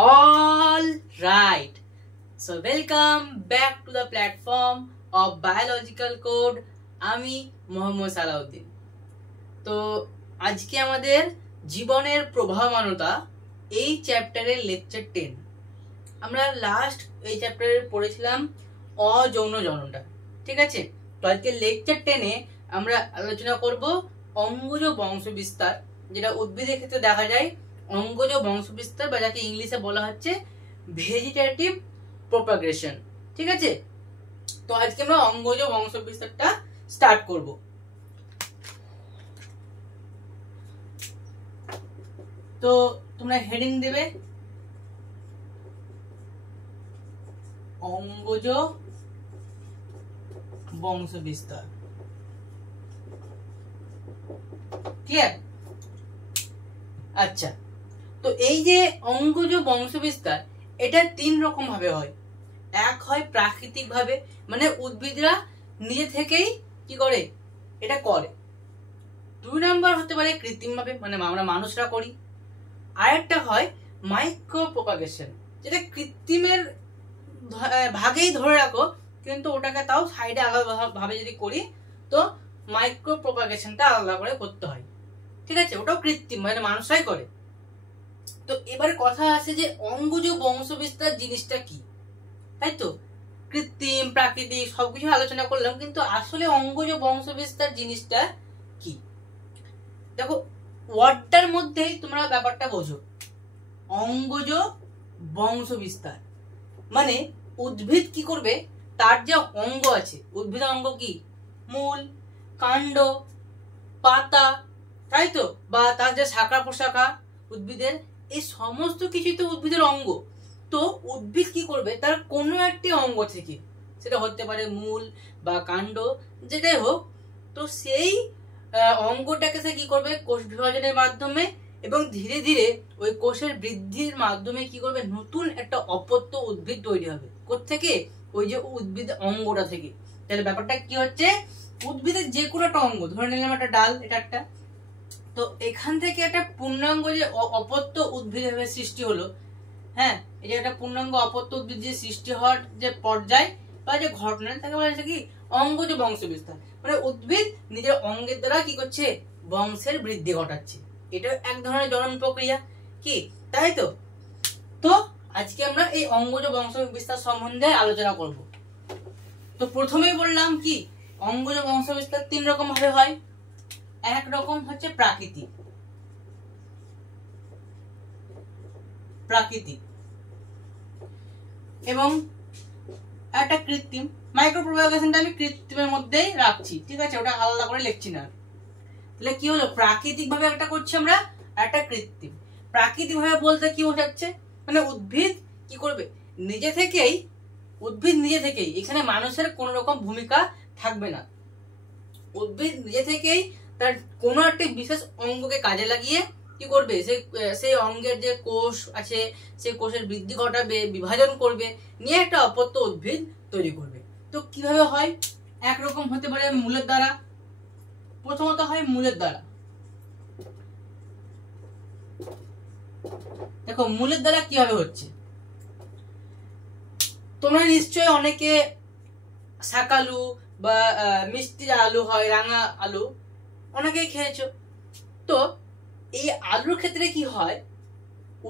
All right, so welcome back to the platform of biological code. আমি মোহাম্মদ সালাউদ্দিন। তো আজকে আমাদের জীবনের প্রবাহমানতা এই চ্যাপ্টারের লেকচার 10। আমরা লাস্ট এই চ্যাপ্টারে পড়েছিলাম অযৌন জননটা, ঠিক আছে। তো আজকে লেকচার 10-এ আমরা আলোচনা করব অঙ্গজ বংশবিস্তার, যেটা উদ্ভিদের ক্ষেত্রে দেখা যায় অঙ্গজ বংশবিস্তার, বা যাকে ইংলিশে বলা হচ্ছে ভেজিটেটিভ প্রপাগেশন, ঠিক আছে। তো আজকে আমরা অঙ্গজ বংশবিস্তারটা স্টার্ট করব। তো তোমরা হেডিং দেবে অঙ্গজ বংশবিস্তার, ক্লিয়ার? আচ্ছা, তো এই যে অঙ্গজ বংশবিস্তার, এটা 3 রকম ভাবে হয়। এক হয় প্রাকৃতিক ভাবে, মানে উদ্ভিদরা নিজে থেকেই কি করে এটা করে। 2 নাম্বার হতে পারে কৃত্রিম ভাবে, মানে আমরা মানুষরা করি। আরেকটা হয় মাইক্রো প্রপাগেশন, যেটা কৃত্রিমের ভাগেই ধরে রাখো, কিন্তু ওটাকে তাও সাইডে আলাদা ভাবে যদি করি তো মাইক্রো প্রপাগেশনটা আলাদা করে করতে হয়, ঠিক আছে। ওটাও কৃত্রিম, মানে মানুষরাই করে। তো এবারে কথা আছে যে অঙ্গজ বংশবিস্তার জিনিসটা কি, তাই তো। কৃত্রিম প্রাকৃতিক সবকিছু আলোচনা করলাম, কিন্তু আসলে অঙ্গজ বংশবিস্তার জিনিসটা কি? দেখো, ওয়ার্ডটার মধ্যেই তোমরা ব্যাপারটা বোঝো। অঙ্গজ বংশবিস্তার মানে উদ্ভিদ কি করবে, তার যে অঙ্গ আছে, উদ্ভিদের অঙ্গ কি, মূল, কাণ্ড, পাতা, তাই তো, বা তার যে শাখা প্রশাখা উদ্ভিদের, এই সমস্ত কিছুই তো উদ্ভিদের অঙ্গ। তো উদ্ভিদ কি করবে, তার কোনো একটি অঙ্গ থেকে, সেটা হতে পারে মূল বা কাণ্ড, যেটাই হোক, তো সেই অঙ্গটাকে সে কি করবে, কোষ বিভাজনের মাধ্যমে এবং ধীরে ধীরে ওই কোষের বৃদ্ধির মাধ্যমে কি করবে, নতুন একটা অপত্য উদ্ভিদ তৈরি হবে। কোত্থেকে? ওই যে উদ্ভিদ অঙ্গটা থেকে। তাহলে ব্যাপারটা কি হচ্ছে, উদ্ভিদের যে কোনো একটা অঙ্গ, ধরে নিলাম একটা ডাল, এটা একটা, তো এখান থেকে একটা পূর্ণাঙ্গ যে অপত্য উদ্ভিদ ভাবে সৃষ্টি হলো, হ্যাঁ, এই যে একটা পূর্ণাঙ্গ অপত্য উদ্ভিদ যে সৃষ্টি হওয়ার যে পর্যায় বা যে ঘটনা, তাকে বলা হচ্ছে কি অঙ্গজ বংশবিস্তার। মানে উদ্ভিদ নিজের অঙ্গের দ্বারা কি করছে, বংশের বৃদ্ধি ঘটাচ্ছে। এটা এক ধরনের জনন প্রক্রিয়া, কি তাই তো। তো আজকে আমরা এই অঙ্গজ বংশবিস্তার সম্বন্ধে আলোচনা করব। তো প্রথমেই বললাম কি, অঙ্গজ বংশবিস্তার 3 রকম ভাবে হয়। এক রকম হচ্ছে প্রাকৃতিক এবং একটা কৃত্রিম। মাইক্রো প্রপাগেশনটা আমি কৃত্রিমের মধ্যেই রাখছি, ঠিক আছে, ওটা আলাদা করে লিখছি না। তাহলে কি হলো, প্রাকৃতিক ভাবে একটা করছি আমরা, একটা কৃত্রিম। প্রাকৃতিক ভাবে বলতে কি বোঝাচ্ছে, মানে উদ্ভিদ কি করবে, নিজে থেকেই, এখানে মানুষের কোনো রকম ভূমিকা থাকবে না। উদ্ভিদ নিজে থেকেই তার কোনো একটা বিশেষ অঙ্গকে কাজে লাগিয়ে কি করবে, সেই অঙ্গের যে কোষ আছে, সেই কোষের বৃদ্ধি ঘটাবে, বিভাজন করবে, নিয়ে একটা অপত্য উদ্ভিদ তৈরি করবে। তো কিভাবে হয়, একরকম হতে পারে মূলের দ্বারা। প্রথমত হয় মূলের দ্বারা। দেখো মূলের দ্বারা কিভাবে হচ্ছে, তোমরা নিশ্চয়ই অনেকে শাকালু বা মিষ্টি আলু হয়, রাঙা আলু, অনেকেই খেয়েছো। তো এই আলুর ক্ষেত্রে কি হয়,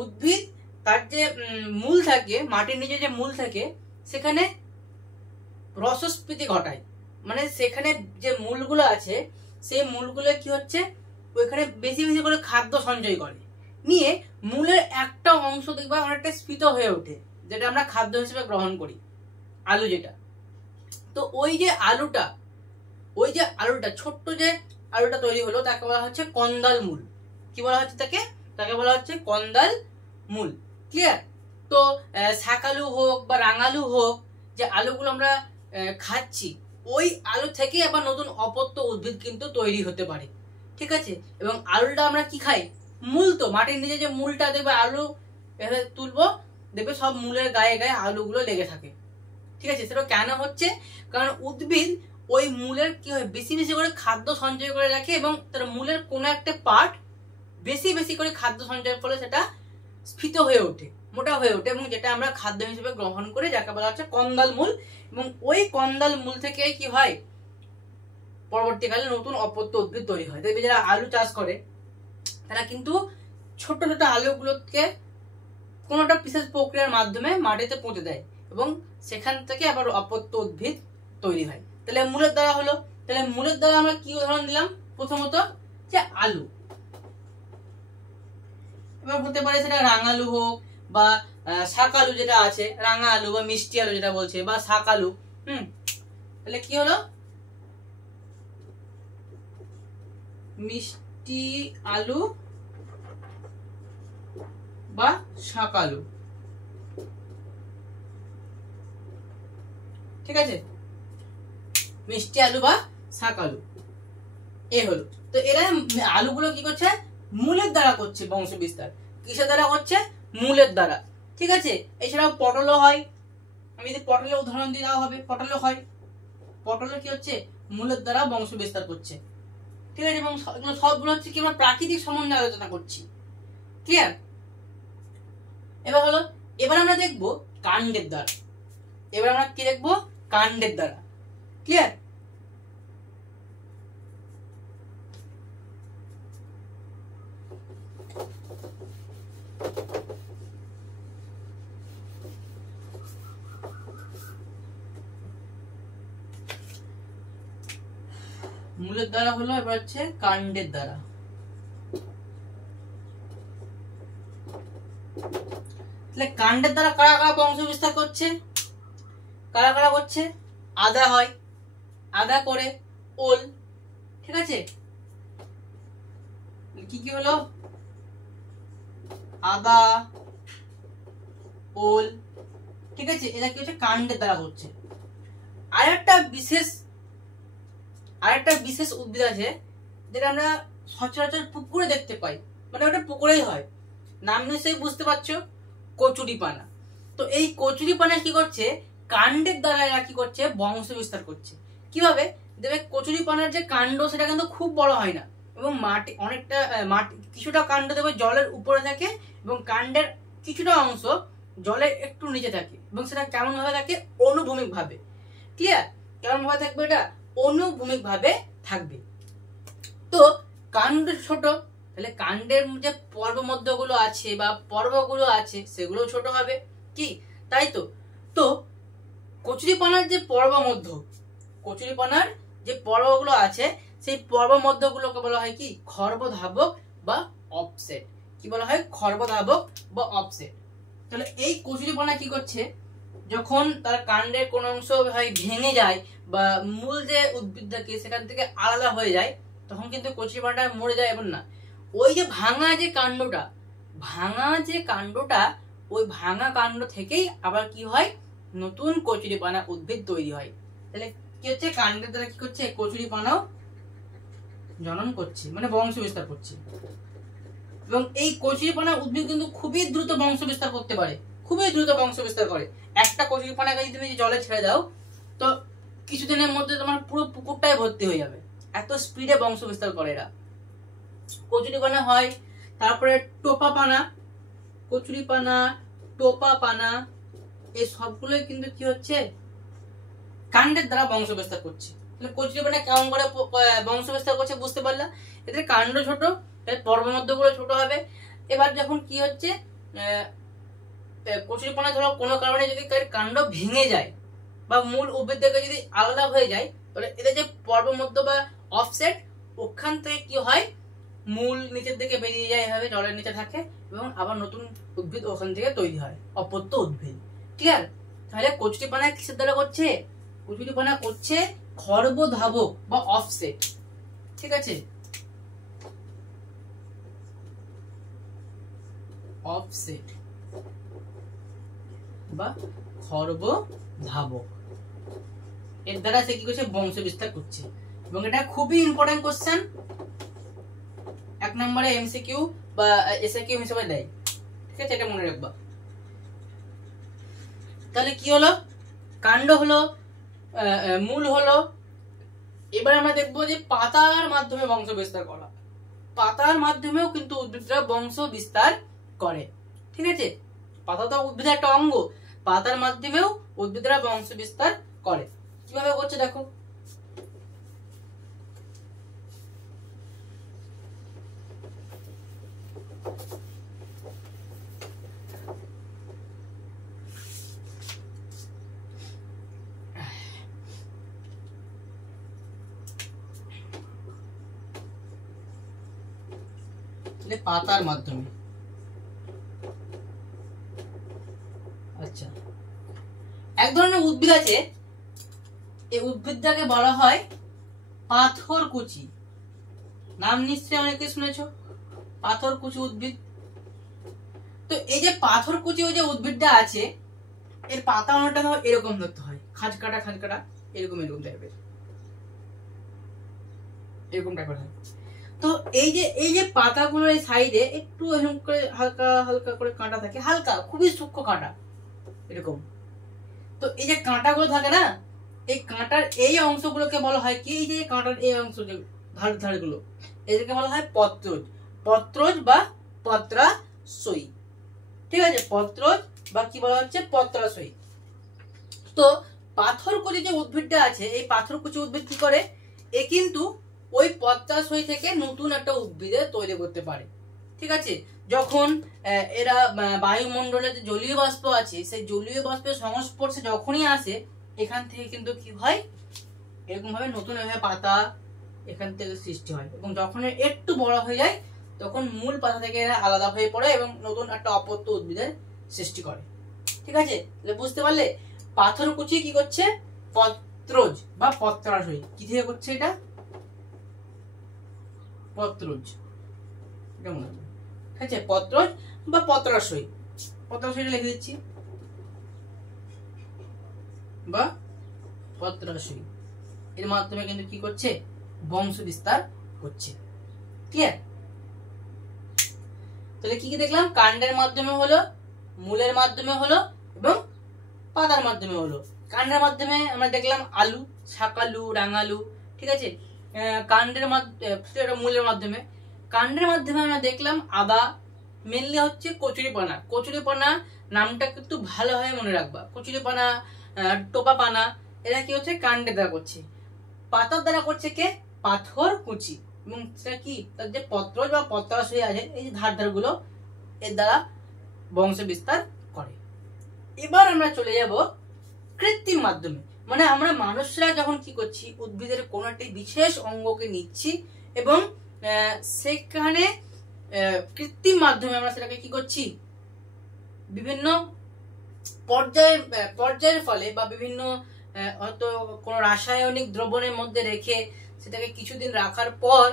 উদ্ভিদ তার যে মূল থাকে, মাটির নিচে যে মূল থাকে, সেখানে রসস্ফীতি ঘটায়। মানে সেখানে যে মূলগুলো আছে, সেই মূলগুলো কি হচ্ছে, ওইখানে বেশি বেশি করে খাদ্য সঞ্চয় করে, নিয়ে মূলের একটা অংশ দেখবা অনেকটা স্ফীত হয়ে ওঠে, যেটা আমরা খাদ্য হিসেবে গ্রহণ করি, আলু যেটা। তো ওই যে আলুটা ছোট্ট যে আলুটা তৈরি হলো, তাকে বলা হচ্ছে কন্দাল মূল। কি বলা হচ্ছে তাকে বলা হচ্ছে কন্দাল মূল, ক্লিয়ার? তো শাকালু হোক বা রাঙালু হোক, যে আলুগুলো আমরা খাচ্ছি, ওই আলু থেকে আবার নতুন অপত্য উদ্ভিদ কিন্তু তৈরি হতে পারে, ঠিক আছে। এবং আলুটা আমরা কি খাই, মূল, তো মাটির নিচে যে মূলটা দেখবে, আলু তুলবো, দেখবে সব মূলের গায়ে গায়ে আলুগুলো লেগে থাকে, ঠিক আছে। সেটা কেন হচ্ছে, কারণ উদ্ভিদ ওই মূলের কি হয়, বেশি বেশি করে খাদ্য সঞ্চয় করে রাখে, এবং তার মূলের কোনো একটা পার্ট বেশি বেশি করে খাদ্য সঞ্চয়ের ফলে সেটা স্ফীত হয়ে ওঠে, মোটা হয়ে ওঠে এবং যেটা আমরা খাদ্য হিসেবে গ্রহণ করে, যাকে বলা হচ্ছে কন্দাল মূল। এবং ওই কন্দাল মূল থেকে কি হয়, পরবর্তীকালে নতুন অপত্য উদ্ভিদ তৈরি হয়। দেখবে যারা আলু চাষ করে তারা কিন্তু ছোট ছোট আলুগুলোকে কোনো একটা বিশেষ প্রক্রিয়ার মাধ্যমে মাটিতে পুঁতে দেয় এবং সেখান থেকে আবার অপত্য উদ্ভিদ তৈরি হয়। তাহলে মূলের দ্বারা হলো, তাহলে মূলের দ্বারা আমরা কি উদাহরণ দিলাম, প্রথমত যে আলু, এবার হতে পারে সেটা রাঙালু হোক বা শাক আলু যেটা আছে, রাঙা আলু বা মিষ্টি আলু যেটা বলছে, বা শাক আলু। তাহলে কি হলো, মিষ্টি আলু বা শাক আলু, ঠিক আছে, মিষ্টি আলু বা শাক আলু এ হলো। তো এরা আলুগুলো কি করছে, মূলের দ্বারা করছে বংশ বিস্তার। কিসের দ্বারা করছে, মূলের দ্বারা, ঠিক আছে। এছাড়াও পটলও হয়, আমি যদি পটলের উদাহরণ দিয়ে দেওয়া হবে, পটলও হয়, পটলের কি হচ্ছে, মূলের দ্বারা বংশ বিস্তার করছে, ঠিক আছে। এবং সবগুলো হচ্ছে কি আমরা প্রাকৃতিক সম্বন্ধে আলোচনা করছি, ক্লিয়ার। এবার হলো, এবার আমরা দেখবো কাণ্ডের দ্বারা, এবার আমরা কি দেখবো, কাণ্ডের দ্বারা, ক্লিয়ার। মূলের দ্বারা হলো, এবার হচ্ছে কাণ্ডের দ্বারা। তাহলে কাণ্ডের দ্বারা কারা কারা বংশ বিস্তার করছে, কারা কারা করছে, আদা হয়, আদা করে, ওল, ঠিক আছে। কি কি হলো, আদা, ওল, ঠিক আছে, এরা কি হচ্ছে কাণ্ডের দ্বারা হচ্ছে। আরেকটা বিশেষ উদ্ভিদ আছে যেটা আমরা সচরাচর পুকুরে দেখতে পাই, মানে ওটা পুকুরেই হয়, নাম নিশ্চয়ই বুঝতে পারছো, কচুরিপানা। তো এই কচুরিপানা কি করছে, কাণ্ডের দ্বারা এরা কি করছে, বংশ বিস্তার করছে। কিভাবে, দেখবে কচুরিপানার যে কাণ্ড সেটা কিন্তু খুব বড় হয় না, এবং মাটি অনেকটা, মাটি কিছুটা কাণ্ড দেখবে জলের উপরে থাকে এবং কাণ্ডের কিছুটা অংশ জলের একটু নিচে থাকে, এবং সেটা কেমন ভাবে থাকে, অনুভূমিক ভাবে, ক্লিয়ার। কেমন ভাবে থাকবে, এটা অনুভূমিক ভাবে থাকবে। তো কাণ্ড ছোট, তাহলে কাণ্ডের যে পর্ব মধ্যগুলো আছে বা পর্বগুলো আছে সেগুলো ছোট হবে, কি তাই তো। তো কচুরিপানার যে পর্ব মধ্য, কচুরিপানার যে পর্বগুলো আছে সেই পর্ব মধ্যগুলোকে বলা হয় কি, খর্বধাবক বা অফসেট। কি বলা হয়, খর্বধাবক বা অফসেট। তাহলে এই কচুরিপানা কি করছে, যখন তার কাণ্ডের কোন অংশ ভেঙে যায় বা মূল যে উদ্ভিদটাকে সেখান থেকে আলাদা হয়ে যায়, তখন কিন্তু কচুরিপানাটা মরে যায় এমন না। ওই যে ভাঙা যে কাণ্ডটা, ওই ভাঙা কাণ্ড থেকেই আবার কি হয়, নতুন কচুরিপানা উদ্ভিদ তৈরি হয়। তাহলে কি হচ্ছে, কাণ্ডের দ্বারা কি করছে, কচুরিপানাও জনন করছে, মানে বংশ বিস্তার করছে। এবং এই কচুরিপানা উদ্ভিদ কিন্তু খুবই দ্রুত বংশ বিস্তার করতে পারে, খুবই দ্রুত বংশ বিস্তার করে। একটা কচুরিপানাকে যদি তুমি জলে ছেড়ে দাও তো কিছুদিনের মধ্যে তোমার পুরো পুকুরটাই ভর্তি হয়ে যাবে, এত স্পিডে বংশ বিস্তার করে এরা। কচুরিপানা হয়, তারপরে টোপা পানা, কচুরিপানা, টোপা পানা, এই সবগুলোই কিন্তু কি হচ্ছে, কাণ্ডের দ্বারা বংশ বিস্তার করছে। তাহলে কচুরিপানা কেমন করে বংশ বিস্তার করছে বুঝতে পারলা, এদের কাণ্ড ছোট, পর্ব মধ্যগুলো ছোট হবে। এবার যখন কি হচ্ছে, কচুরিপানা ধরো কোনো কারণে যদি কাণ্ড ভেঙে যায় বা মূল উদ্ভিদ থেকে যদি আলাদা হয়ে যায়, তাহলে এদের যে পর্ব মধ্য বা অফসেট, ওখান থেকে কি হয়, মূল নিচের দিকে বেরিয়ে যায়, এভাবে জলের নিচে থাকে এবং আবার নতুন উদ্ভিদ ওখান থেকে তৈরি হয়, অপত্য উদ্ভিদ, ক্লিয়ার। তাহলে কচুরিপানা কিসের দ্বারা করছে, কচুরিপানা করছে খর্বধাবক বা অফসেট, ঠিক আছে, অফসেট বা খর্বধাবক, এর দ্বারা সে কি করছে, বংশ বিস্তার করছে। এবং এটা খুবই ইম্পর্টেন্ট কোশ্চেন, 1 নম্বরে এমসিকিউ বা এসএকিউ হিসেবে দেয়, ঠিক আছে, এটা মনে রাখবা। তাহলে কি হলো, কাণ্ড হলো, মূল হলো। এবার আমরা দেখবো যে পাতার মাধ্যমে বংশ বিস্তার করা, পাতার মাধ্যমেও কিন্তু উদ্ভিদরা বংশ বিস্তার করে, ঠিক আছে। পাতা তো উদ্ভিদের একটা অঙ্গ, পাতার মাধ্যমেও উদ্ভিদরা বংশ বিস্তার করে। কিভাবে করছে দেখো, পাতার মাধ্যমে। আচ্ছা, এক ধরনের উদ্ভিদ আছে, এই উদ্ভিদটাকে বলা হয় পাথরকুচি। নাম নিশ্চয়ই অনেকে শুনেছো, পাথরকুচি উদ্ভিদ। তো এই যে পাথরকুচি ওই যে উদ্ভিদটা আছে, এর পাতা অনেকটা এরকম ধরতে হয়, খাঁজকাটা খাঁজকাটা, এরকম এরকম টাইপের, এরকম টাইপের হয়। তো এই যে পাতাগুলোর এই সাইডে একটু এরকম করে হালকা হালকা করে কাঁটা থাকে, হালকা খুবই সূক্ষ্ম কাঁটা এরকম। তো এই যে কাঁটাগুলো থাকে না, এই কাঁটার এই অংশগুলোকে বলা হয় কি, এই যে কাঁটার এই অংশ ধার ধারগুলো, এদেরকে বলা হয় পত্রজ, পত্রজ বা পত্রাশয়ী। ঠিক আছে, পত্রজ বা কি বলা হচ্ছে পত্রাশয়ী। তো পাথরকুচি যে উদ্ভিদটা আছে, এই পাথরকুচি উদ্ভিদ কি করে, এ কিন্তু ওই পত্রাশয়ী থেকে নতুন একটা উদ্ভিদে তৈরি করতে পারে। ঠিক আছে, যখন এরা বায়ুমণ্ডলে যে জলীয় বাষ্প আছে, সেই জলীয় বাষ্পের সংস্পর্শে যখনই আসে, এখান থেকে কিন্তু কি হয়, এরকম ভাবে নতুন এভাবে পাতা এখান থেকে সৃষ্টি হয়, এবং যখন একটু বড় হয়ে যায় তখন মূল পাতা থেকে এরা আলাদা হয়ে পড়ে এবং নতুন একটা অপত্য উদ্ভিদের সৃষ্টি করে। ঠিক আছে, বুঝতে পারলে? পাথরকুচি কি করছে, পত্রজ বা পত্রাশয়ী, কি থেকে করছে এটা, পত্রজ, এটা মনে হবে। ঠিক আছে, পত্রজ বা পত্রাশয়ী, পত্রাশয়ীটা লিখে দিচ্ছি, বা পত্রাশয়ী, এর মাধ্যমে কিন্তু কি করছে, বংশ বিস্তার করছে। ক্লিয়ার? তাহলে কি কি দেখলাম, কাণ্ডের মাধ্যমে হলো, মূলের মাধ্যমে হলো, এবং পাতার মাধ্যমে হলো। কাণ্ডের মাধ্যমে আমরা দেখলাম আলু, শাকালু, রাঙালু। ঠিক আছে, কাণ্ডের মাধ্যমে, মূলের মাধ্যমে, কাণ্ডের মাধ্যমে আমরা দেখলাম আদা, মেনলি হচ্ছে কচুরিপানা। কচুরিপানা নামটা কিন্তু ভালোভাবে মনে রাখবা, কচুরিপানা, টোপাপানা, এরা কি হচ্ছে, কাণ্ডের দ্বারা করছে। পাতার দ্বারা করছে কে, পাথরকুচি, এবং সেটা কি, তার যে পত্রজ বা পত্রাশয়ী আছে, এই যে ধার ধার গুলো, এর দ্বারা বংশ বিস্তার করে। এবার আমরা চলে যাব কৃত্রিম মাধ্যমে, মানে আমরা মানুষরা যখন কি করছি, উদ্ভিদের কোন একটি বিশেষ অঙ্গকে নিচ্ছি এবং সেখানে কৃত্রিম মাধ্যমে আমরা সেটাকে কি করছি, বিভিন্ন পর্যায়ের ফলে বা বিভিন্ন হয়তো কোন রাসায়নিক দ্রবণের মধ্যে রেখে সেটাকে কিছুদিন রাখার পর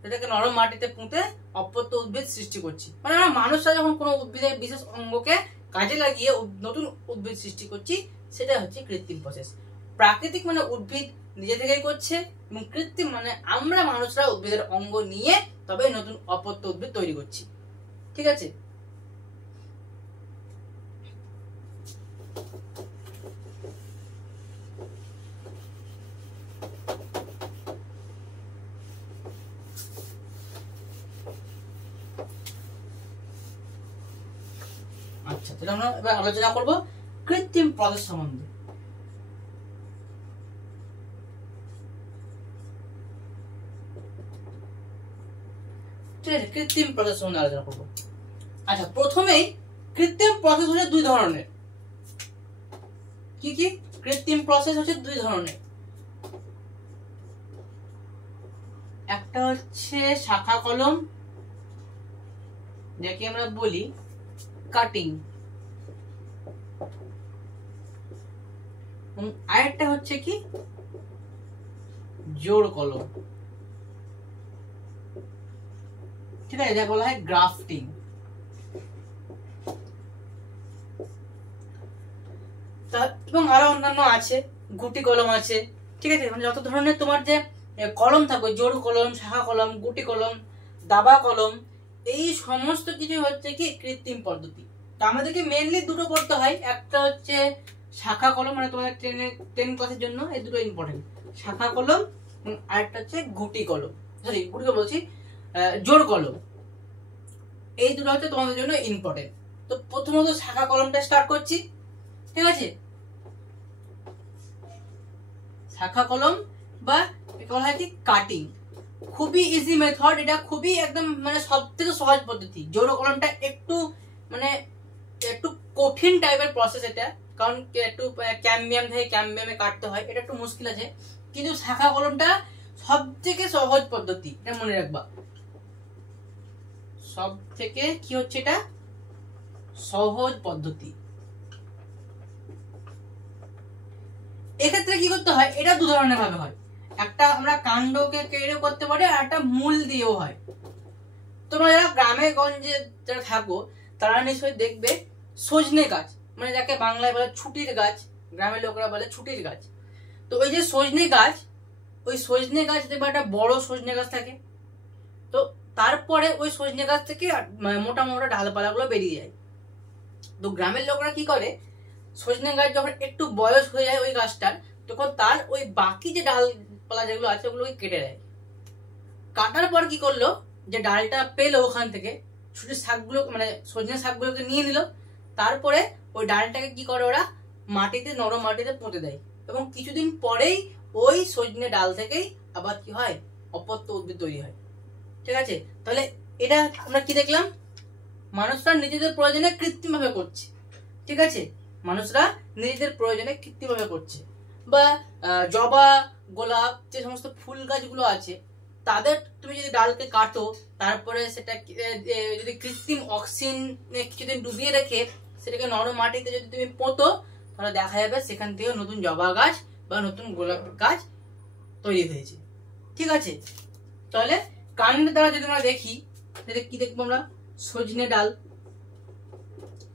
সেটাকে নরম মাটিতে পুঁতে অপত্য উদ্ভিদ সৃষ্টি করছি। মানে আমরা মানুষরা যখন কোনো উদ্ভিদের বিশেষ অঙ্গকে কাজে লাগিয়ে নতুন উদ্ভিদ সৃষ্টি করছি, সেটা হচ্ছে কৃত্রিম প্রসেস। প্রাকৃতিক মানে উদ্ভিদ নিজে থেকেই করছে, এবং কৃত্রিম মানে আমরা মানুষরা উদ্ভিদের অঙ্গ নিয়ে তবে নতুন অপত্য উদ্ভিদ তৈরি করছি। ঠিক আছে, আচ্ছা, তাহলে আমরা এবার আলোচনা করব কৃত্রিম প্রসেস সম্বন্ধে। ঠিক আছে, কৃত্রিম প্রসেস সম্বন্ধে আলোচনা করব। আচ্ছা, প্রথমেই কৃত্রিম প্রসেস হচ্ছে দুই ধরনের। কি কি কৃত্রিম প্রসেস হচ্ছে দুই ধরনের, একটা হচ্ছে শাখা কলম, যাকে আমরা বলি কাটিং, আরেকটা হচ্ছে কি জোড় কলম। ঠিক আছে, যা বলা হয় গ্রাফটিং। এবং আরো অন্যান্য আছে, গুটি কলম আছে। ঠিক আছে, মানে যত ধরনের তোমার যে কলম থাকবে, জোড় কলম, শাখা কলম, গুটি কলম, দাবা কলম, এই সমস্ত কিছু হচ্ছে কি কৃত্রিম পদ্ধতি। তো আমাদেরকে মেইনলি দুটো পড়তে হয়, একটা হচ্ছে শাখা কলম, মানে তোমাদের 10 ক্লাসের জন্য এই দুটো ইম্পর্টেন্ট, শাখা কলম, এবং আরেকটা হচ্ছে গুটি কলম, সরি গুটি কলম বলছি, জোড় কলম। এই দুটো হচ্ছে তোমাদের জন্য ইম্পর্টেন্ট। তো প্রথমত শাখা কলমটা স্টার্ট করছি, ঠিক আছে। শাখা কলম বা বলা হয় কি কাটিং, খুবই ইজি মেথড, এটা খুবই একদম মানে সব থেকে সহজ পদ্ধতি। জোড় কলমটা একটু মানে একটু কঠিন টাইপের প্রসেস এটা, কারণ একটু ক্যাম্বিয়াম থেকে ক্যাম্বিয়ামে কাটতে হয়, এটা একটু মুশকিল আছে। কিন্তু শাখা কলমটা সব থেকে সহজ পদ্ধতি, এটা মনে রাখবা। সব থেকে কি হচ্ছে এটা সহজ পদ্ধতি। এক্ষেত্রে কি করতে হয়, এটা দু ধরনের ভাবে হয়। একটা আমরা কাণ্ডকে কেড়েও করতে পারি, আর একটা মূল দিয়েও হয়। তোমরা যারা গ্রামে গঞ্জে যারা থাকো তারা নিশ্চয়ই দেখবে সজনে গাছ, মানে যাকে বাংলায় বলে ছুটির গাছ, গ্রামের লোকেরা বলে ছুটির গাছ। তো ওই যে সজনে গাছ, ওই সজনে গাছ দেখবে একটা বড় সজনে গাছ থাকে, তো তারপরে ওই সজনে গাছ থেকে মোটা মোটা ডালপালাগুলো বেরিয়ে যায়। তো গ্রামের লোকরা কি করে, সজনে গাছ যখন একটু বয়স হয়ে যায় ওই গাছটার, তখন তার ওই বাকি যে ডালপালা যেগুলো আছে ওগুলোকে কেটে দেয়। কাটার পর কি করলো, যে ডালটা পেলো ওখান থেকে ছুটির শাকগুলো মানে সজনে শাকগুলোকে নিয়ে নিল, তারপরে ওই ডালটাকে কি করে ওরা মাটিতে, নরম মাটিতে পুঁতে দেয়, এবং কিছুদিন পরেই ওই সজনে ডাল থেকেই আবার কি হয় অপত্য উদ্ভিদ তৈরি হয়। ঠিক আছে, তাহলে এটা আমরা কি দেখলাম, মানুষরা নিজেদের প্রয়োজনে কৃত্রিম ভাবে করছে। ঠিক আছে, মানুষরা নিজেদের প্রয়োজনে কৃত্রিম ভাবে করছে। বা জবা, গোলাপ, যে সমস্ত ফুল গাছগুলো আছে তাদের তুমি যদি ডালকে কাটো, তারপরে সেটা যদি কৃত্রিম অক্সিজেনে কিছুদিন ডুবিয়ে রেখে সেটাকে নরম মাটিতে যদি তুমি পোঁতো, তাহলে দেখা যাবে সেখান থেকে নতুন জবা গাছ বা নতুন গোলাপ গাছ তৈরি হয়েছে। ঠিক আছে, তাহলে কাণ্ডের দ্বারা যদি আমরা দেখি, কি দেখবো আমরা, সজনে ডাল,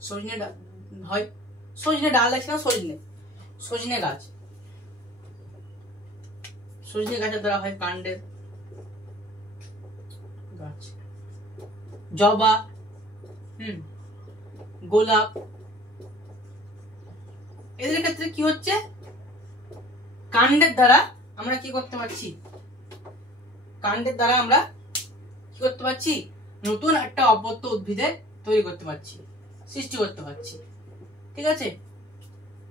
সজনে ডাল হয়, সজনে ডাল আছে না, সজনে গাছ, সজনে গাছের দ্বারা হয় কাণ্ডের গাছ। জবা, গোলাপ, এদের ক্ষেত্রে কি হচ্ছে, কাণ্ডের দ্বারা আমরা কি করতে পারছি, কাণ্ডের দ্বারা আমরা কি করতে পারছি, নতুন একটা অপত্য উদ্ভিদের তৈরি করতে পারছি, সৃষ্টি করতে পারছি। ঠিক আছে,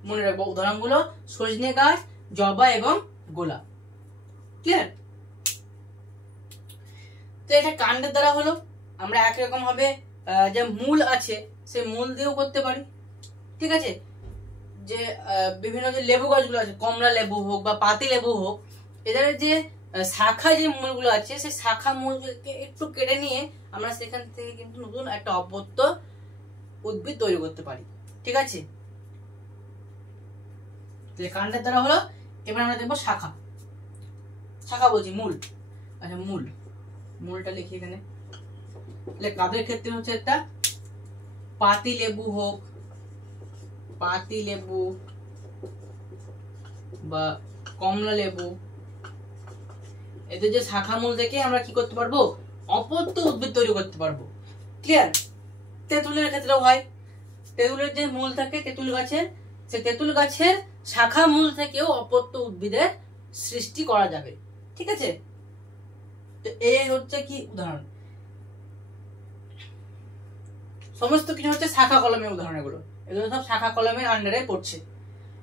মনে রাখবো উদাহরণগুলো সজনে গাছ, জবা এবং গোলাপ। ক্লিয়ার? তো এটা কাণ্ডের দ্বারা হলো। আমরা একরকম ভাবে যে মূল আছে সেই মূল দিয়েও করতে পারি। ঠিক আছে, যে বিভিন্ন যে লেবু গাছগুলো আছে, কমলা লেবু হোক বা পাতি লেবু হোক, এদের যে শাখা যে মূলগুলো আছে সেই শাখা মূলকে একটু কেটে নিয়ে আমরা সেখান থেকে কিন্তু নতুন একটা অপত্য উদ্ভিদ তৈরি করতে পারি। ঠিক আছে, কাণ্ডের দ্বারা হলো। এবার আমরা দেখবো শাখা, শাখা বলছি মূল। আচ্ছা, মূলটা লিখি এখানে। কাদের ক্ষেত্রে হচ্ছে একটা পাতি লেবু হোক, পাতি লেবু বা কমলা লেবু, এদের যে শাখা মূল থেকে আমরা কি করতে পারবো, অপত্য উদ্ভিদ তৈরি করতে পারবো। ক্লিয়ার? তেঁতুলের ক্ষেত্রেও হয়, তেঁতুলের যে মূল থাকে তেঁতুল গাছের, সে তেঁতুল গাছের শাখা মূল থেকেও অপত্য উদ্ভিদের সৃষ্টি করা যাবে। ঠিক আছে, তো এই হচ্ছে কি উদাহরণ, সমস্ত কিছু হচ্ছে শাখা কলমের উদাহরণ। এগুলো সব শাখা কলমের আন্ডারে পড়ছে,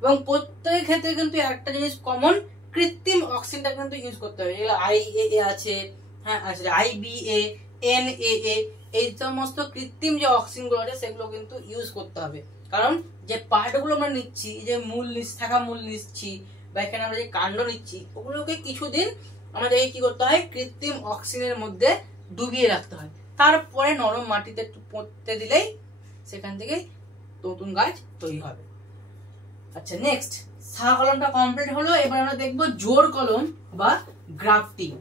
এবং প্রত্যেকের ক্ষেত্রে কিন্তু একটা জিনিস কমন, কৃত্রিম অক্সিজেনটা কিন্তু ইউজ করতে হবে। এগুলো IAA আছে, হ্যাঁ আছে IBA, NAA, এই সমস্ত কৃত্রিম যে অক্সিজেন গুলো আছে সেগুলো কিন্তু ইউজ করতে হবে। কারণ যে পার্ট গুলো আমরা নিচ্ছি, যে মূল শাখা মূল নিচ্ছি বা এখানে আমরা যে কাণ্ড নিচ্ছি, ওগুলোকে কিছুদিন আমাদেরকে কি করতে হয়, কৃত্রিম অক্সিজেনের মধ্যে ডুবিয়ে রাখতে হয়, তারপরে নরম মাটিতে পুঁততে দিলেই সেখান থেকে নতুন গাছ তৈরি হবে। আচ্ছা, নেক্সট শাখা কলমটা কমপ্লিট হলো। এবার আমরা দেখবো জোড় কলম বা গ্রাফটিং।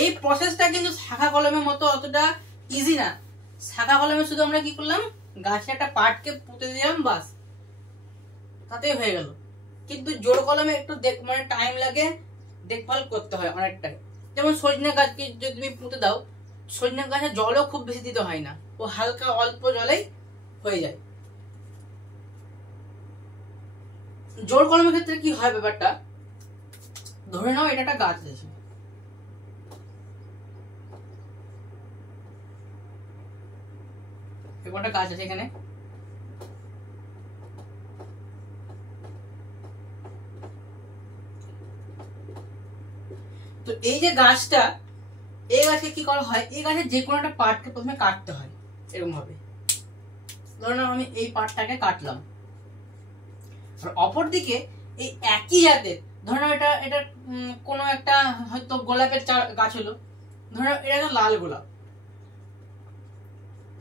এই প্রসেসটা কিন্তু শাখা কলমের মতো অতটা ইজি না। শাখা কলমে শুধু আমরা কি করলাম, গাছের একটা পার্টকে পুঁতে দিলাম, বাস, তাতেই হয়ে গেল। কিন্তু জোড় কলমে একটু মানে টাইম লাগে, দেখভাল করতে হয় অনেকটাই। যেমন সজনে গাছকে যদি তুমি পুঁতে দাও, সজনে গাছে জলও খুব বেশি দিতে হয় না, ও হালকা অল্প জলেই হয়ে যায়। জোড় কলমের ক্ষেত্রে কি হয় ব্যাপারটা, ধরে নাও এটা একটা গাছ আছে, একটা গাছ আছে এখানে, তো এই যে গাছটা, এই গাছকে কি করা হয়, এই গাছের যে কোনো একটা পার্টকে প্রথমে কাটতে হয় এরকম ভাবে। ধরুন আমি এই পার্টটাকে কাটলাম, আর অপর দিকে এই একই জাতের, ধরুন এটা এটা কোনো একটা হয়তো গোলাপের গাছ হলো, ধরুন এটা একটা লাল গোলাপ,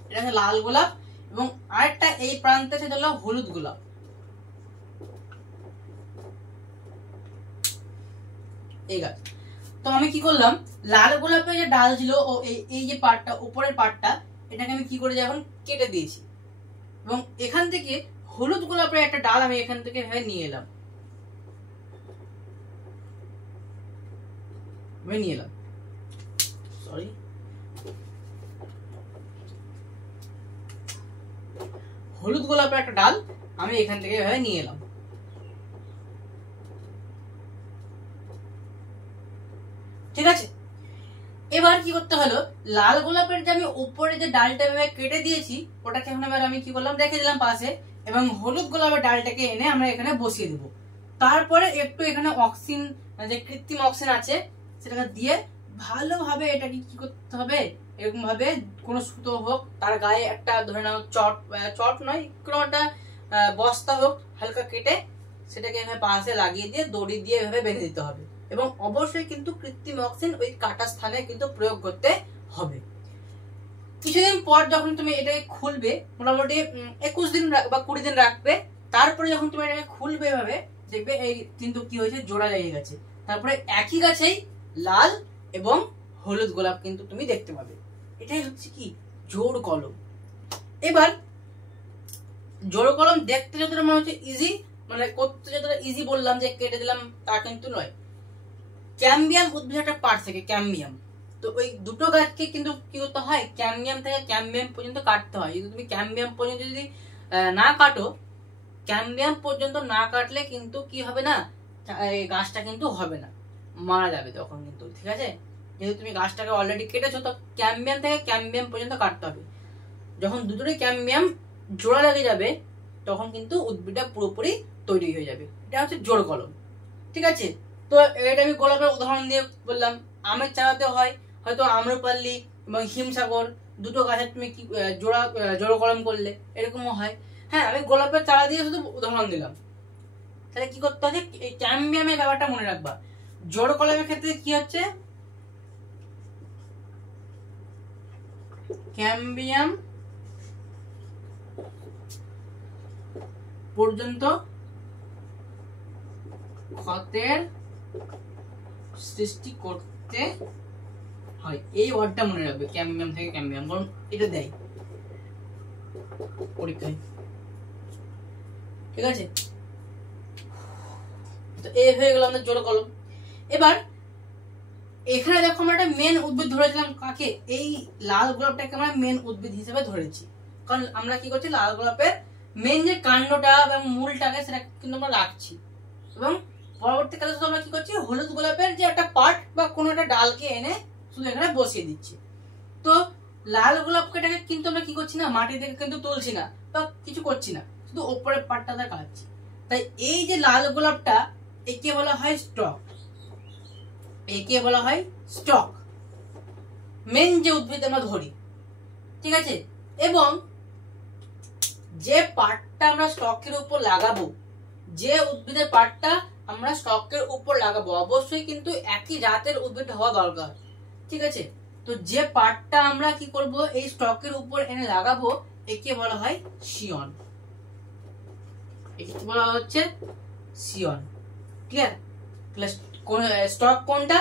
এটা একটা লাল গোলাপ, এবং আরেকটা এই প্রান্তে সেটা হলো হলুদ গোলাপ। এই গাছ, তো আমি কি করলাম, লাল গোলাপের যে ডাল ছিল ও এই যে পার্টটা, উপরের পার্টটা, এটাকে আমি কি করে এখন কেটে দিয়েছি, এবং এখান থেকে হলুদ গোলাপের একটা ডাল আমি এখান থেকে নিয়ে এলাম, সরি, হলুদ গোলাপের একটা ডাল আমি এখান থেকে নিয়ে এলাম। ঠিক আছে, এবার কি করতে হলো, লাল গোলাপের যে আমি উপরে যে ডালটা কেটে দিয়েছি ওটাকে এখন এবার আমি কি করলাম, রেখে দিলাম পাশে, এবং হলুদ গোলাপের ডালটাকে এনে আমরা এখানে বসিয়ে দেবো। তারপরে একটু এখানে অক্সিজেন, যে কৃত্রিম অক্সিজেন আছে সেটাকে দিয়ে ভালোভাবে এটাকে কি করতে হবে, এরকম ভাবে কোনো সুতো হোক, তার গায়ে একটা ধরে নাও চট নয়, কোনো একটা বস্তা হোক হালকা কেটে সেটাকে এখানে পাশে লাগিয়ে দিয়ে দড়ি দিয়ে এভাবে বেঁধে দিতে হবে, এবং অবশ্যই কিন্তু কৃত্রিম অক্সিজেন ওই কাটা স্থানে কিন্তু প্রয়োগ করতে হবে। কিছুদিন পর যখন তুমি এটাকে খুলবে, মোটামুটি 21 দিন বা 20 দিন রাখবে, তারপরে যখন তুমি এটাকে খুলবে এভাবে দেখবে এই কিন্তু কি হয়েছে, জোড়া লেগে গেছে। তারপরে একই গাছেই লাল এবং হলুদ গোলাপ কিন্তু তুমি দেখতে পাবে। এটাই হচ্ছে কি জোড় কলম। এবার জোড় কলম দেখতে যতটা মনে হচ্ছে ইজি, মানে করতে যতটা ইজি বললাম যে কেটে দিলাম, তা কিন্তু নয়। ক্যাম্বিয়াম উদ্ভিদ একটা পার্ট থেকে, ক্যাম্বিয়াম, তো ওই দুটো গাছকে কিন্তু কি করতে হয়, ক্যাম্বিয়াম থেকে ক্যাম্বিয়াম পর্যন্ত কাটতে হয়। যদি তুমি ক্যাম্বিয়াম পর্যন্ত যদি না কাটো, ক্যাম্বিয়াম পর্যন্ত না কাটলে কিন্তু কি হবে না, এই গাছটা কিন্তু হবে না, মারা যাবে তখন কিন্তু। ঠিক আছে, যেহেতু তুমি গাছটাকে অলরেডি কেটেছো, তো ক্যাম্বিয়াম থেকে ক্যাম্বিয়াম পর্যন্ত কাটতে হবে। যখন দুটোই ক্যাম্বিয়াম জোড়া লেগে যাবে তখন কিন্তু উদ্ভিদটা পুরোপুরি তৈরি হয়ে যাবে। এটা হচ্ছে জোড় কলম। ঠিক আছে, তো এটা আমি গোলাপের উদাহরণ দিয়ে বললাম। আমের চারাতে হয় হয়তো আম্রপাল্লি এবং হিমসাগর, দুটো গাছের তুমি কি জোড়া কলম করলে এরকমও হয়। হ্যাঁ, আমি গোলাপের চারা দিয়ে শুধু উদাহরণ দিলাম। তাহলে কি করতে হবে, এই ক্যাম্বিয়ামের ব্যাপারটা মনে রাখবা। জোড় কলমের ক্ষেত্রে কি হচ্ছে, ক্যাম্বিয়াম পর্যন্ত ক্ষতের সৃষ্টি করতে হয়, এই ওয়ার্ডটা মনে রাখবে, ক্যাম্বিয়াম থেকে ক্যাম্বিয়াম, কারণ এটা দেয় পরীক্ষায়। ঠিক আছে, তো এই হয়ে গেল আমাদের জোড় কলম। এবার এখানে দেখো আমরা একটা মেন উদ্ভিদ ধরেছিলাম, কাকে, এই লাল গোলাপটাকে আমরা মেন উদ্ভিদ হিসেবে ধরেছি, কারণ আমরা কি করছি, লাল গোলাপের মেন যে কাণ্ডটা এবং মূলটাকে সেটা কিন্তু আমরা রাখছি, এবং পরবর্তীকালে আমরা কি করছি, হলুদ গোলাপের যে একটা পার্ট বা কোনো একটা ডালকে এনে শুধু এখানে বসিয়ে দিচ্ছি। তো লাল গোলাপটাকে কিন্তু আমরা কি করছি না, মাটি থেকে কিন্তু তুলছি না বা কিছু করছি না, শুধু ওপরের পার্টটা কাটছি। তাই এই যে লাল গোলাপটা, একে বলা হয় স্টক, একে বলা হয় স্টক, মেন যে উদ্ভিদ আমরা ধরি। ঠিক আছে, এবং যে পার্টটা আমরা স্টকের উপর লাগাবো, যে উদ্ভিদের পার্টটা আমরা স্টকের উপর লাগাবো, অবশ্যই কিন্তু একই জাতের উদ্ভিদ হওয়া দরকার। ঠিক আছে, তো যে পার্টটা আমরা কি করব, এই স্টকের উপর এনে লাগাবো, একে বলা হয় শিয়ন, একে বলা হচ্ছে শিয়ন। ক্লিয়ার? স্টক কোনটা,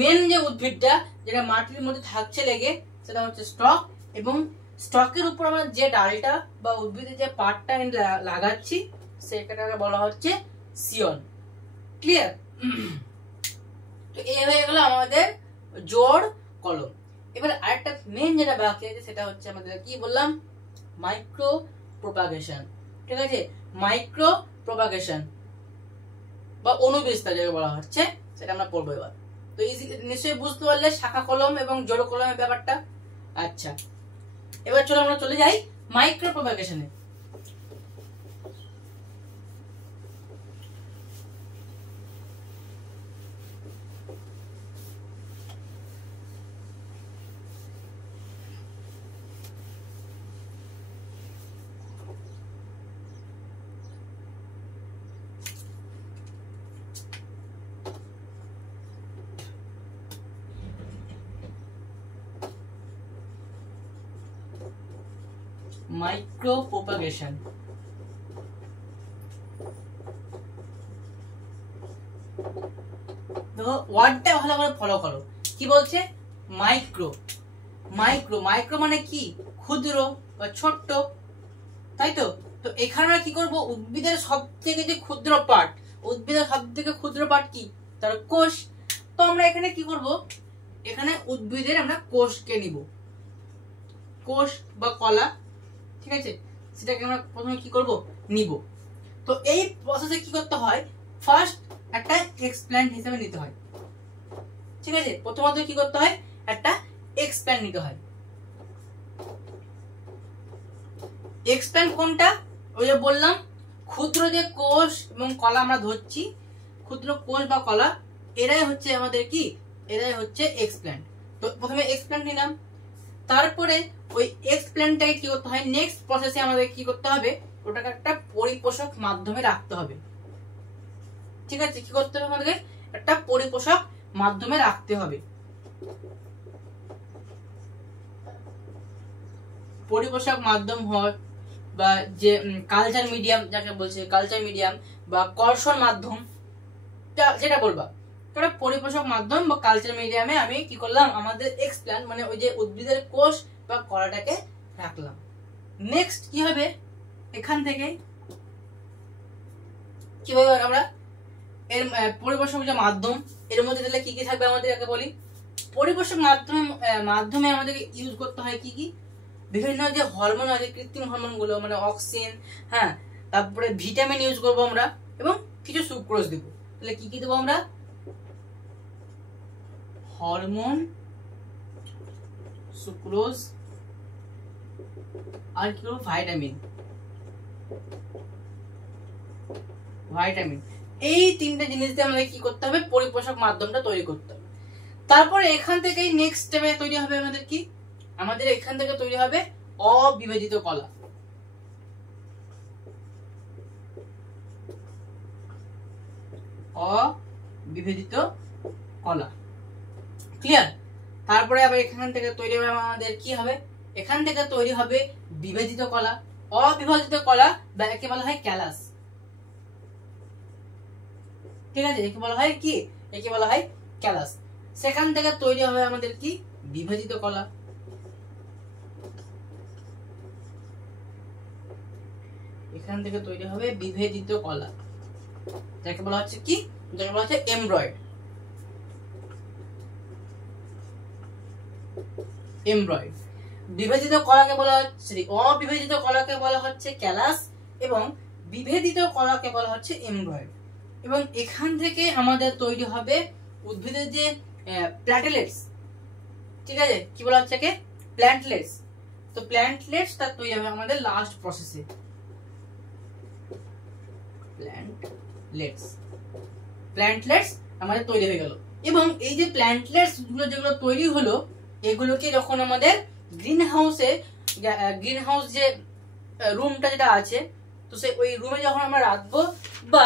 মেন যে উদ্ভিদটা যেটা মাটির মধ্যে থাকছে লেগে, সেটা হচ্ছে স্টক, এবং স্টকের উপর আমরা যে ডালটা বা উদ্ভিদের যে পার্টটা লাগাচ্ছি সেটাকে বলা হচ্ছে শিয়ন। ক্লিয়ার? তো এই হয়ে গেল আমাদের জোড় কলম। এবার আরেকটা মেন যেটা বাকি আছে সেটা হচ্ছে আমাদের কি বললাম, মাইক্রো প্রপাগেশন। ঠিক আছে, মাইক্রো প্রপাগেশন বা অনুবিস্তার যেটা বলা হচ্ছে, সেটা আমরা পড়বো এবার। তো নিশ্চয়ই বুঝতে পারলে শাখা কলম এবং জোড় কলমের ব্যাপারটা। আচ্ছা, এবার চলো আমরা চলে যাই মাইক্রো প্রপাগেশনে। মাইক্রো প্রপাগেশন, দেখো ওয়ার্ডটা ভালো করে ফলো করো। কি বলছে? মাইক্রো। মাইক্রো মাইক্রো মানে কি? ক্ষুদ্র বা ছোট্ট, তাই তো। তো এখানে আমরা কি করব? উদ্ভিদের সব থেকে যে ক্ষুদ্র পার্ট, উদ্ভিদের সব থেকে ক্ষুদ্র পার্ট কি? তার কোষ। তো আমরা এখানে কি করব? এখানে উদ্ভিদের আমরা কোষকে নিব, কোষ বা কলা, ঠিক আছে, সেটাকে আমরা প্রথমে কি করব? নিব। তো এই প্রসেসে কি করতে হয়? ফার্স্ট একটা এক্সপ্ল্যান্ট হিসেবে নিতে হয়, ঠিক আছে। প্রথমত কি করতে হয়? একটা এক্সপ্ল্যান্ট নিতে হয়। এক্সপ্ল্যান্ট কোনটা? ওই যে বললাম ক্ষুদ্র যে কোষ এবং কলা আমরা ধরছি, ক্ষুদ্র কোষ বা কলা, এরাই হচ্ছে আমাদের কি? এরাই হচ্ছে এক্সপ্ল্যান্ট। তো প্রথমে এক্সপ্ল্যান্ট নিলাম, তারপরে ওই এক্সপ্ল্যান্টটাকে কি করতে হয়? নেক্সট প্রসেসে আমাদের কি করতে হবে? ওটাকে একটা পরিপোষক মাধ্যমে রাখতে হবে, ঠিক আছে। কি করতে হবে? আমাদেরকে একটা পরিপোষক মাধ্যমে রাখতে হবে। পরিপোষক মাধ্যম হয় বা যে কালচার মিডিয়াম যাকে বলছে, কালচার মিডিয়াম বা কর্ষণ মাধ্যম, যেটা বলবা, একটা পরিপোষক মাধ্যম বা কালচার মিডিয়ামে আমি কি করলাম? আমাদের এক্সপ্ল্যান্ট মানে ওই যে উদ্ভিদের কোষ বা কলাটাকে রাখলাম। নেক্সট কি হবে? এখান থেকে কিভাবে আমরা এর পরিপোষক যে মাধ্যম, এর মধ্যে তাহলে কি কি থাকবে আমাদের আগে বলি। পরিপোষক মাধ্যমে আমাদেরকে ইউজ করতে হয় কি কি? বিভিন্ন যে হরমোন আছে, কৃত্রিম হরমোন গুলো, মানে অক্সিন, হ্যাঁ, তারপরে ভিটামিন ইউজ করবো আমরা, এবং কিছু সুক্রোজ দেবো। তাহলে কি কি দেবো আমরা? হরমোন, সুক্রোজ, আর কি করবো? ভাইটামিন। ভাইটামিন, এই তিনটে জিনিস দিয়ে আমাদের কি করতে হবে? পরিপোষক মাধ্যমটা তৈরি করতে হবে। তারপরে এখান থেকেই নেক্সট স্টেপে তৈরি হবে আমাদের কি? আমাদের এখান থেকে তৈরি হবে অবিভাজিত কলা। অবিভাজিত কলা, ক্লিয়ার? তারপরে আবার এখান থেকে তৈরি হবে আমাদের কি হবে? এখান থেকে তৈরি হবে বিভাজিত কলা। অবিভাজিত কলা বা একে বলা হয় ক্যালাস, ঠিক আছে। একে বলা হয় কি? একে বলা হয় ক্যালাস। সেখান থেকে তৈরি হবে আমাদের কি? বিভাজিত কলা। এখান থেকে তৈরি হবে বিভেদিত কলা, যাকে বলা হচ্ছে কি? যাকে বলা হচ্ছে এমব্রয়েড। এমব্রয়েড। বিভাজিত কলাকে বলা হচ্ছে, অবিভাজিত কলাকে বলা হচ্ছে ক্যালাস, এবং বিভেদিত কলাকে বলা হচ্ছে এমব্রয়েড। এবং এখান থেকে আমাদের তৈরি হবে উদ্ভিদের যে প্ল্যাটেলেটস, ঠিক আছে। কি বলা হচ্ছে? প্ল্যান্টলেটস। তো প্ল্যান্টলেটস তার তৈরি হবে আমাদের লাস্ট প্রসেসে। প্ল্যান্টলেটস আমাদের তৈরি হয়ে গেল। এবং এই যে প্ল্যান্টলেটস গুলো যেগুলো তৈরি হলো, এগুলোকে যখন আমাদের গ্রিন হাউস যে রুমটা যেটা আছে, তো সেই ওই রুমে যখন আমরা রাখবো, বা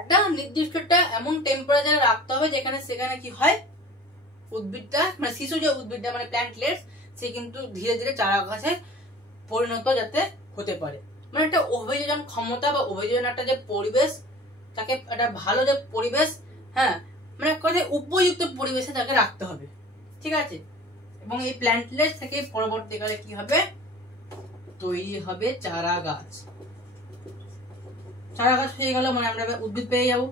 একটা নির্দিষ্ট একটা এমন টেম্পারেচারে রাখতে হবে যেখানে সেখানে কি হয়? উদ্ভিদটা মানে শিশু যে উদ্ভিদটা মানে প্ল্যান্টলেটস, সে কিন্তু ধীরে ধীরে চারা গাছে পরিণত যাতে হতে পারে। মানে একটা অভিযোজন ক্ষমতা বা অভিযোজন একটা যে পরিবেশ, তাকে একটা ভালো যে পরিবেশ, হ্যাঁ, মানে কথায় উপযুক্ত পরিবেশে তাকে রাখতে হবে, ঠিক আছে। এবং এই প্ল্যান্টলেটস থেকে পরবর্তীকালে কি হবে? তৈরি হবে চারা গাছ। চারা গাছ হয়ে গেল মানে আমরা উদ্ভিদ পেয়ে যাবো।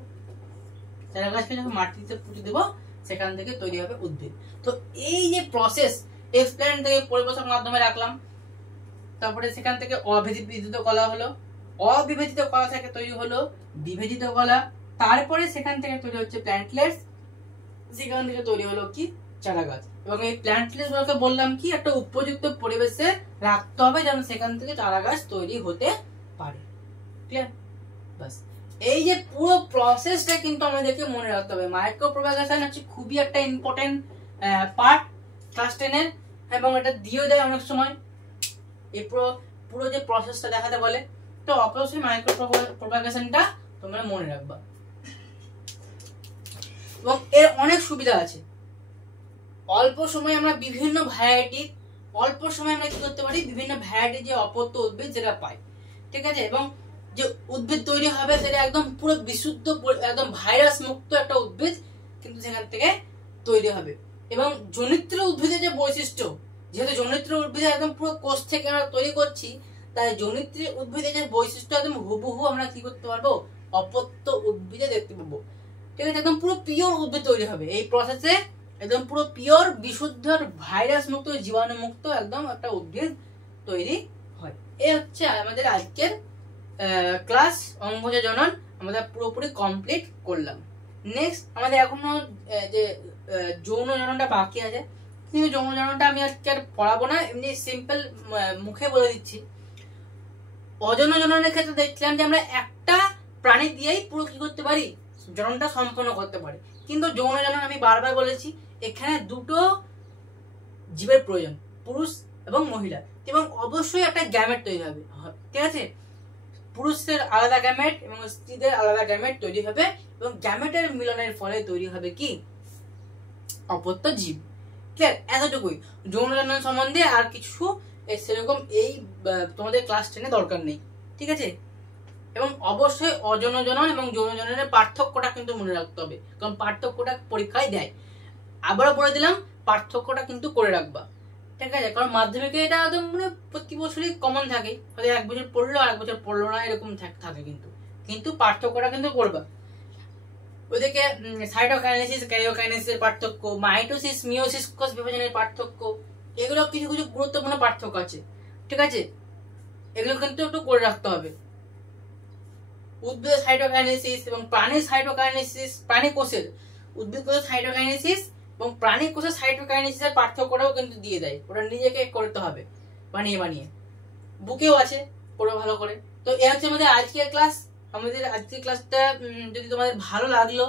চারা গাছকে যখন মাটিতে পুঁতে দেবো, সেখান থেকে তৈরি হবে উদ্ভিদ। তো এই যে প্রসেস, এক্সপ্ল্যান্ট থেকে পরিপোষক মাধ্যমে রাখলাম, তারপরে সেখান থেকে অবিভাজিত কলা হলো, অবিভাজিত কলা থেকে তৈরি হলো বিভাজিত কলা, তারপরে সেখান থেকে তৈরি হচ্ছে প্ল্যান্টলেটস, সেখান থেকে তৈরি হলো কি? চারা গাছ। এবং এই প্ল্যান্টলেস গুলোকে বললাম কি একটা উপযুক্ত পরিবেশে রাখতে হবে যেন সেখান থেকে চারা গাছ তৈরি হতে পারে। ক্লিয়ার? বাস এই যে পুরো প্রসেসটা কিন্তু আমাদেরকে মনে রাখতে হবে। মাইক্রো প্রপাগেশন হচ্ছে খুবই একটা ইম্পর্টেন্ট পার্ট ক্লাস 10 এর, এবং এটা দিয়ে দেয় অনেক সময় এই পুরো যে প্রসেসটা দেখাতে বলে। তো অবশ্যই মাইক্রো প্রপাগেশনটা তোমরা মনে রাখবা। এবং এর অনেক সুবিধা আছে। অল্প সময়ে আমরা বিভিন্ন ভ্যারাইটি কি করতে পারি, বিভিন্ন ভ্যারাইটি যে অপত্য উদ্ভিদ যেটা পাই, ঠিক আছে। এবং যে উদ্ভিদ তৈরি হবে সেটা একদম পুরো বিশুদ্ধ, একদম ভাইরাস মুক্ত একটা উদ্ভিদ কিন্তু সেখান থেকে তৈরি হবে। এবং জনিত্র উদ্ভিদের যে বৈশিষ্ট্য, যেহেতু জনিত্র উদ্ভিদ একদম পুরো কোষ থেকে আমরা তৈরি করছি, তাই জনিত্র উদ্ভিদের যে বৈশিষ্ট্য একদম হুবহু আমরা কি করতে পারবো, অপত্য উদ্ভিদে দেখতে পাবো, ঠিক আছে। একদম পুরো পিওর উদ্ভিদ তৈরি হবে এই প্রসেসে, একদম পুরো পিওর বিশুদ্ধ ভাইরাস মুক্ত জীবাণু মুক্ত একদম একটা উদ্ভিদ তৈরি হয়। এই হচ্ছে আমাদের আজকের ক্লাস অঙ্গজ জনন আমাদের পুরোপুরি কমপ্লিট করলাম। নেক্সট আমাদের এখনো যে যৌন জননটা বাকি আছে, কিন্তু যৌন জননটা আমি আজকে আর পড়াবো না, এমনি সিম্পল মুখে বলে দিচ্ছি। অযৌন জননের ক্ষেত্রে দেখছিলাম যে আমরা একটা প্রাণী দিয়েই পুরো কি করতে পারি, জননটা সম্পন্ন করতে পারি। কিন্তু যৌন জনন আমি বারবার বলেছি এখানে দুটো জীবের প্রয়োজন, পুরুষ এবং মহিলা, এবং অবশ্যই একটা গ্যামেট তৈরি হবে, ঠিক আছে। পুরুষদের আলাদা গ্যামেট এবং স্ত্রীদের আলাদা গ্যামেট তৈরি হবে, এবং গ্যামেটের মিলনের ফলে তৈরি হবে কি, অপত্য জীব। ক্লিয়ার? এতটুকুই যৌন জনন সম্বন্ধে, আর কিছু সেরকম এই তোমাদের ক্লাস 10 এ দরকার নেই, ঠিক আছে। এবং অবশ্যই অযৌন জনন এবং যৌন জননের পার্থক্যটা কিন্তু মনে রাখতে হবে, কারণ পার্থক্যটা পরীক্ষায় দেয়। আবারও বলে দিলাম, পার্থক্যটা কিন্তু করে রাখবা, ঠিক আছে। কারণ মাধ্যমিকে এটা একদম মানে প্রতি বছরই কমন থাকে, হয়তো এক বছর পড়লো আর এক বছর পড়লো না, এরকম থাকে। কিন্তু পার্থক্যটা কিন্তু করবা। ওইদিকে সাইটোকাইনেসিস ক্যারিওকাইনেসিসের পার্থক্য, মাইটোসিস মিওসিস কোষ বিভাজনের পার্থক্য, এগুলো কিছু কিছু গুরুত্বপূর্ণ পার্থক্য আছে, ঠিক আছে। এগুলো কিন্তু একটু করে রাখতে হবে। উদ্ভিদের সাইটোকাইনেসিস এবং প্রাণীর সাইটোকাইনেসিস, প্রাণী কোষের, উদ্ভিদ কোষের সাইটোকাইনেসিস এবং প্রাণী কোষের সাইটোকাইনেসিসের পার্থক্যটাও কিন্তু দিয়ে দেয়, ওটা নিজেকে করতে হবে বানিয়ে। বুকেও আছে, পড়ো ভালো করে। তো এই হচ্ছে আমাদের আজকের ক্লাস। আমাদের আজকের ক্লাসটা যদি তোমাদের ভালো লাগলো,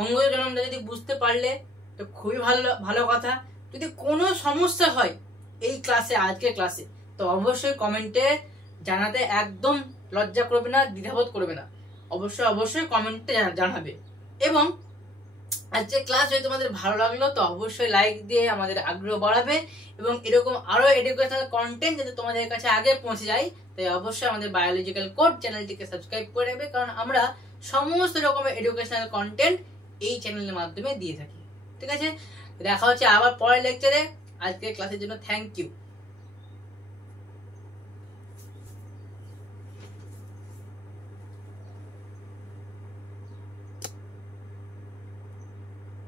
অঙ্গজ জননটা যদি বুঝতে পারলে তো খুবই ভালো কথা। যদি কোনো সমস্যা হয় এই ক্লাসে, আজকের ক্লাসে, তো অবশ্যই কমেন্টে জানাতে একদম লজ্জা করবে না, দ্বিধাবোধ করবে না, অবশ্যই কমেন্টে জানাবে। এবং আজকে ক্লাস যদি তোমাদের ভালো লাগলো তো অবশ্যই লাইক দিয়ে আমাদের আগ্রহ বাড়াবে, এবং এরকম আরো এডুকেশনাল কন্টেন্ট যাতে তোমাদের কাছে আগে পৌঁছে যায়, তাই অবশ্যই আমাদের বায়োলজিক্যাল কোড চ্যানেলটিকে সাবস্ক্রাইব করে নেবে, কারণ আমরা সমস্ত রকমের এডুকেশনাল কন্টেন্ট এই চ্যানেলের মাধ্যমে দিয়ে থাকি, ঠিক আছে। দেখা হচ্ছে আবার পরের লেকচারে। আজকের ক্লাসের জন্য থ্যাংক ইউ।